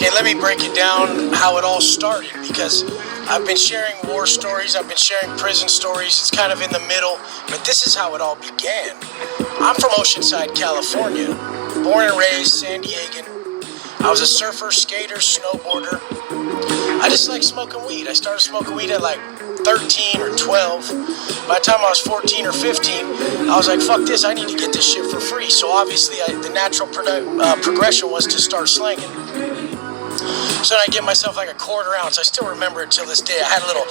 Okay, let me break it down how it all started, because I've been sharing war stories, I've been sharing prison stories, it's kind of in the middle, but this is how it all began. I'm from Oceanside, California, born and raised San Diegan. I was a surfer, skater, snowboarder. I just like smoking weed. I started smoking weed at like 13 or 12. By the time I was 14 or 15, I was like, fuck this, I need to get this shit for free. So obviously the natural progression was to start slanging. So then I get myself like a quarter ounce. I still remember it till this day. I had a little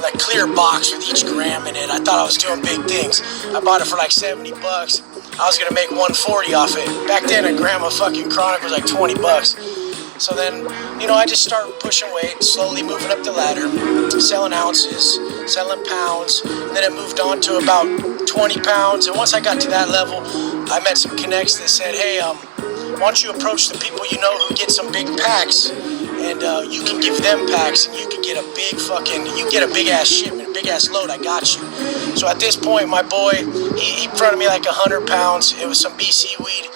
like clear box with each gram in it. I thought I was doing big things. I bought it for like 70 bucks. I was gonna make 140 off it. Back then a gram of fucking Chronic was like 20 bucks. So then, I just started pushing weight, slowly moving up the ladder, selling ounces, selling pounds, and then it moved on to about 20 pounds. And once I got to that level, I met some connects that said, hey, why don't you approach the people you know who get some big packs, and you can give them packs, and you can get a big ass shipment, a big ass load. I got you. So at this point, my boy, he fronted me like 100 pounds. It was some BC weed.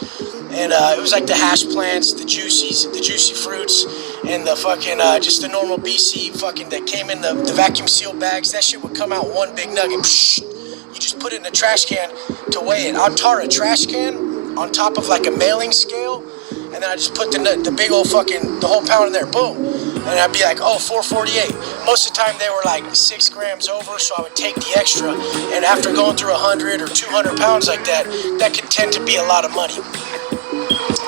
And it was like the hash plants, the juicy fruits, and the fucking, just the normal BC fucking that came in the vacuum seal bags. That shit would come out one big nugget. Psh, you just put it in a trash can to weigh it. I'd tar a trash can on top of like a mailing scale, and then I just put the big old fucking, the whole pound in there, boom. And I'd be like, 448. Most of the time they were like 6 grams over, so I would take the extra. And after going through 100 or 200 pounds like that, that could tend to be a lot of money.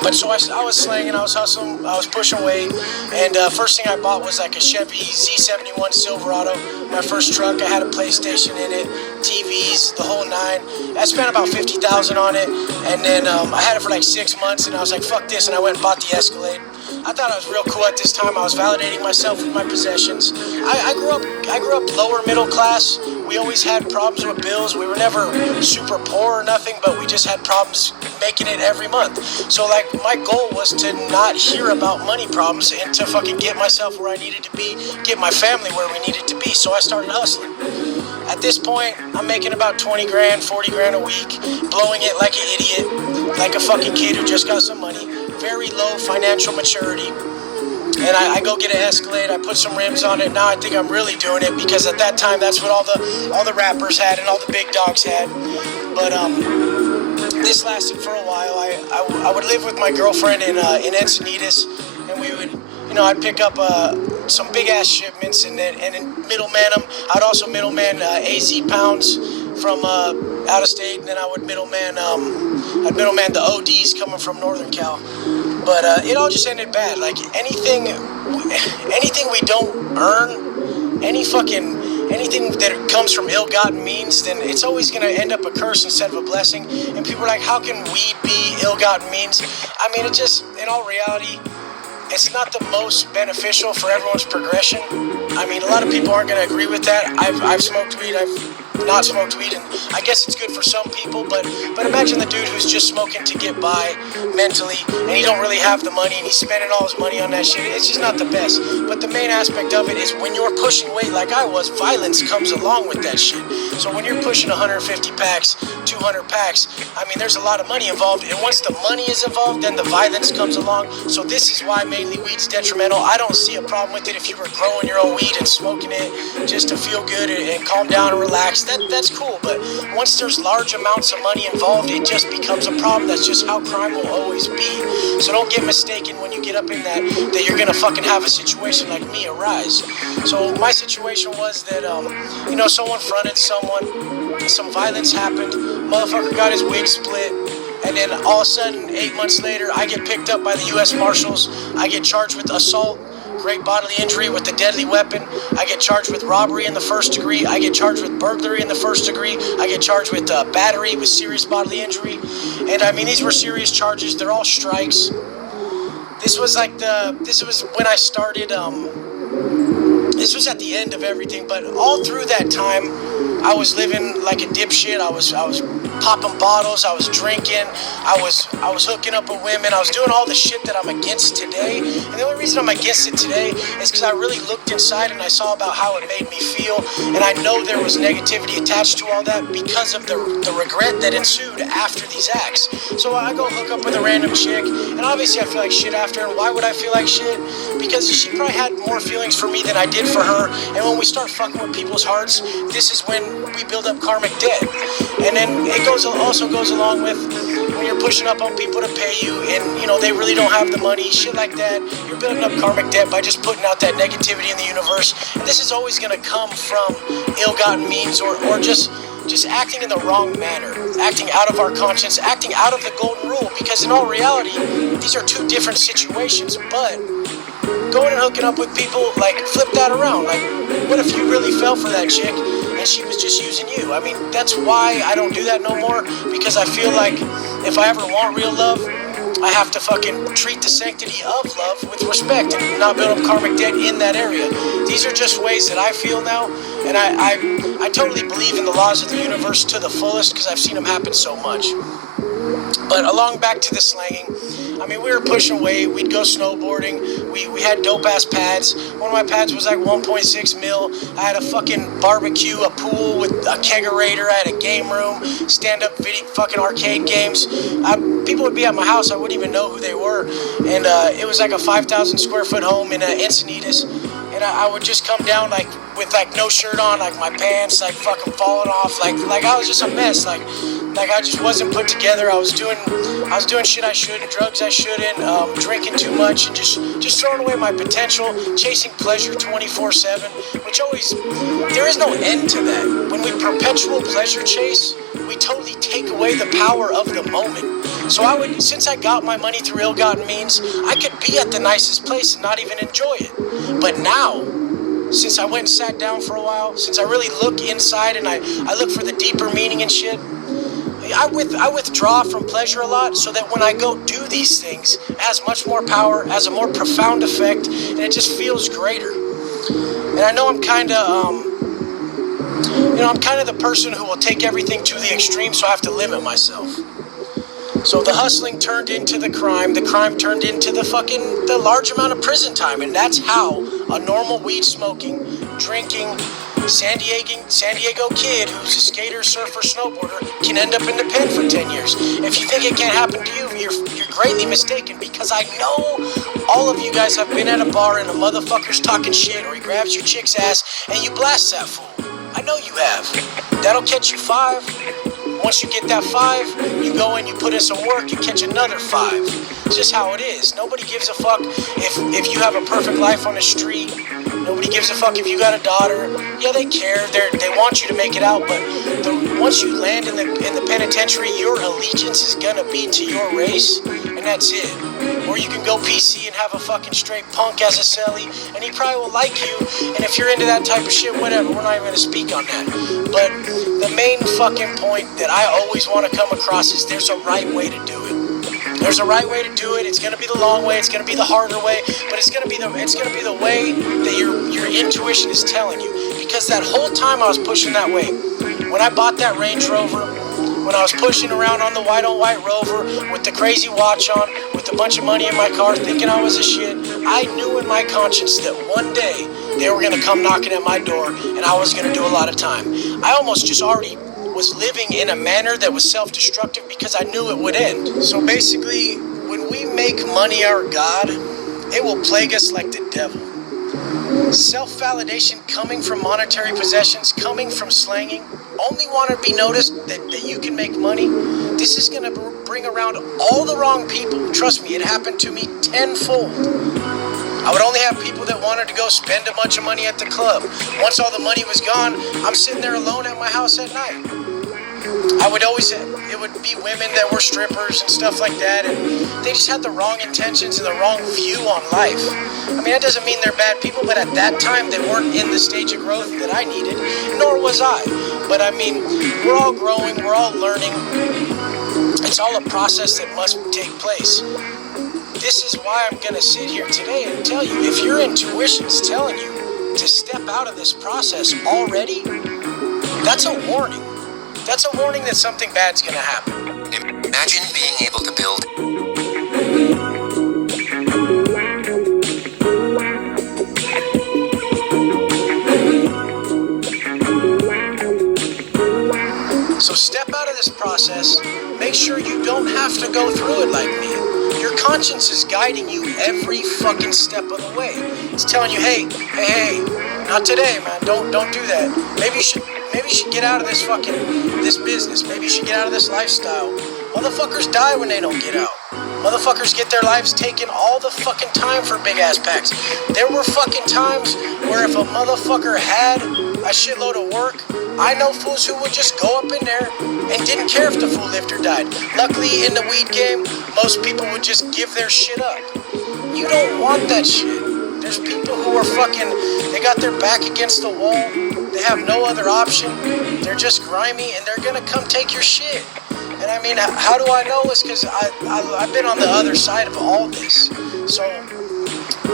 But so I was slanging, I was hustling, I was pushing weight, and first thing I bought was like a Chevy Z71 Silverado, my first truck. I had a PlayStation in it, TVs, the whole nine. I spent about $50,000 on it, and then I had it for like 6 months, and I was like, fuck this, and I went and bought the Escalade. I thought I was real cool at this time. I was validating myself with my possessions. I grew up lower middle class. We always had problems with bills. We were never super poor or nothing, but we just had problems making it every month. So like my goal was to not hear about money problems and to fucking get myself where I needed to be, get my family where we needed to be. So I started hustling. At this point, I'm making about 20 grand, 40 grand a week, blowing it like an idiot, like a fucking kid who just got some money. Very low financial maturity. And I go get an Escalade, I put some rims on it. Now I think I'm really doing it, because at that time that's what all the rappers had and all the big dogs had. But this lasted for a while. I would live with my girlfriend in Encinitas, and we would, I'd pick up some big ass shipments and then middleman them. I'd also middleman AZ pounds from out of state, and then I would middleman the ODs coming from Northern Cal. But it all just ended bad. Like anything we don't earn, anything that comes from ill-gotten means, then it's always going to end up a curse instead of a blessing. And people are like, how can weed be ill-gotten means? I mean, it just, in all reality, it's not the most beneficial for everyone's progression. I mean, a lot of people aren't going to agree with that. I've smoked weed, I've not smoked weed, and I guess it's good for some people, but imagine the dude who's just smoking to get by mentally, and he don't really have the money, and he's spending all his money on that shit. It's just not the best. But the main aspect of it is when you're pushing weight like I was, violence comes along with that shit. So when you're pushing 150 packs, 200 packs, I mean, there's a lot of money involved, and once the money is involved, then the violence comes along. So this is why mainly weed's detrimental. I don't see a problem with it if you were growing your own weed and smoking it just to feel good and calm down and relax. That's cool, but once there's large amounts of money involved, it just becomes a problem. That's just how crime will always be. So don't get mistaken when you get up in that you're gonna fucking have a situation like me arise. So my situation was that, someone fronted someone, some violence happened, motherfucker got his wig split, and then all of a sudden, 8 months later, I get picked up by the U.S. Marshals. I get charged with assault, great bodily injury with a deadly weapon. I get charged with robbery in the first degree. I get charged with burglary in the first degree. I get charged with battery with serious bodily injury. And I mean, these were serious charges. They're all strikes. This was when I started, this was at the end of everything, but all through that time, I was living like a dipshit. I was popping bottles, I was drinking, I was hooking up with women, I was doing all the shit that I'm against today. And the only reason I'm against it today is because I really looked inside and I saw about how it made me feel, and I know there was negativity attached to all that because of the regret that ensued after these acts. So I go hook up with a random chick, and obviously I feel like shit after. And why would I feel like shit? Because she probably had more feelings for me than I did for her. And when we start fucking with people's hearts, this is when we build up karmic debt. And then it also goes along with when you're pushing up on people to pay you, and you know they really don't have the money, shit like that. You're building up karmic debt by just putting out that negativity in the universe. And this is always going to come from ill-gotten means, or just acting in the wrong manner, acting out of our conscience, acting out of the golden rule. Because in all reality, these are two different situations. But going and hooking up with people, like, flip that around. Like, what if you really fell for that chick and she was just using you? I mean, that's why I don't do that no more, because I feel like if I ever want real love, I have to fucking treat the sanctity of love with respect and not build up karmic debt in that area. These are just ways that I feel now, and I totally believe in the laws of the universe to the fullest because I've seen them happen so much. But along back to the slanging, I mean, we were pushing weight, we'd go snowboarding, we had dope-ass pads. One of my pads was like 1.6 mil. I had a fucking barbecue, a pool with a kegerator, I had a game room, stand-up video, fucking arcade games. People would be at my house, I wouldn't even know who they were. And it was like a 5,000 square foot home in Encinitas. And I would just come down like with like no shirt on, like my pants like fucking falling off, like I was just a mess, like I just wasn't put together. I was doing shit I shouldn't, drugs I shouldn't, drinking too much, and just throwing away my potential, chasing pleasure 24/7, which always, there is no end to that. When we perpetual pleasure chase, we totally take away the power of the moment. So since I got my money through ill-gotten means, I could be at the nicest place and not even enjoy it. But now, since I went and sat down for a while, since I really look inside and I look for the deeper meaning and shit, I withdraw from pleasure a lot, so that when I go do these things, it has much more power, has a more profound effect, and it just feels greater. And I know I'm kind of, I'm kind of the person who will take everything to the extreme, so I have to limit myself. So the hustling turned into the crime turned into the large amount of prison time, and that's how a normal weed smoking, drinking, San Diego kid who's a skater, surfer, snowboarder can end up in the pen for 10 years. If you think it can't happen to you, you're greatly mistaken, because I know all of you guys have been at a bar and a motherfucker's talking shit, or he grabs your chick's ass and you blast that fool. I know you have. That'll catch you 5. Once you get that 5, you go in, you put in some work, you catch another 5. It's just how it is. Nobody gives a fuck if you have a perfect life on the street. Nobody gives a fuck if you got a daughter. Yeah, they care. They want you to make it out, but once you land in the penitentiary, your allegiance is gonna be to your race, and that's it. Or you can go PC and have a fucking straight punk as a celly, and he probably will like you. And if you're into that type of shit, whatever. We're not even gonna speak on that. But the main fucking point that I always want to come across is there's a right way to do it. There's a right way to do it. It's gonna be the long way. It's gonna be the harder way. But it's gonna be the way that your intuition is telling you. Because that whole time I was pushing that way. When I bought that Range Rover, when I was pushing around on the white-on-white Rover with the crazy watch on, with a bunch of money in my car, thinking I was a shit, I knew in my conscience that one day they were gonna come knocking at my door, and I was gonna do a lot of time. I almost just already was living in a manner that was self-destructive because I knew it would end. So basically, when we make money our God, it will plague us like the devil. Self-validation coming from monetary possessions, coming from slanging, only want to be noticed that you can make money. This is going to bring around all the wrong people. Trust me, it happened to me tenfold. I would only have people that wanted to go spend a bunch of money at the club. Once all the money was gone, I'm sitting there alone at my house at night. It would be women that were strippers and stuff like that, and they just had the wrong intentions and the wrong view on life. I mean, that doesn't mean they're bad people, but at that time, they weren't in the stage of growth that I needed, nor was I. But I mean, we're all growing, we're all learning. It's all a process that must take place. This is why I'm gonna sit here today and tell you, if your intuition's telling you to step out of this process already, that's a warning. That's a warning that something bad's gonna happen. Imagine being able to build So step out of this process. Make sure you don't have to go through it like me. Your conscience is guiding you every fucking step of the way. It's telling you, hey, not today, man. Don't do that. Maybe you should get out of this business. Maybe you should get out of this lifestyle. Motherfuckers die when they don't get out. Motherfuckers get their lives taken all the fucking time for big ass packs. There were fucking times where if a motherfucker had a shitload of work, I know fools who would just go up in there and didn't care if the fool lived or died. Luckily, in the weed game, most people would just give their shit up. You don't want that shit. There's people who are they got their back against the wall. They have no other option. They're just grimy and they're gonna come take your shit. And I mean, how do I know? It's because I've been on the other side of all this. So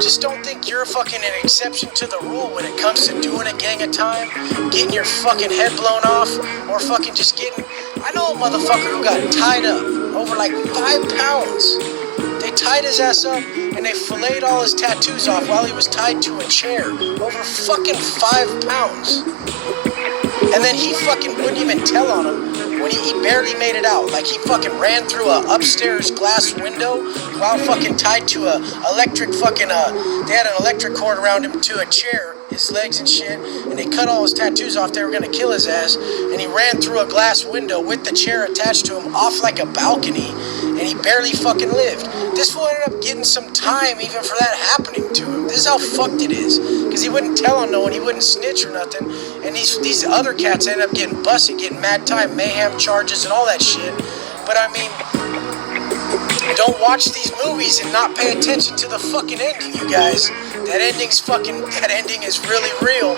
just don't think you're fucking an exception to the rule when it comes to doing a gang of time, getting your fucking head blown off, or fucking just getting... I know a motherfucker who got tied up over like 5 pounds. They tied his ass up and they filleted all his tattoos off while he was tied to a chair over fucking 5 pounds. And then he fucking wouldn't even tell on him when he barely made it out. Like he fucking ran through a upstairs glass window while fucking tied to a electric fucking, they had an electric cord around him to a chair, his legs and shit, and they cut all his tattoos off. They were gonna kill his ass, and he ran through a glass window with the chair attached to him off like a balcony, and he barely fucking lived. This fool ended up getting some time even for that happening to him. This is how fucked it is. Because he wouldn't tell on no one, he wouldn't snitch or nothing. And these other cats ended up getting busted, getting mad time, mayhem charges and all that shit. But I mean, don't watch these movies and not pay attention to the fucking ending, you guys. That ending is really real.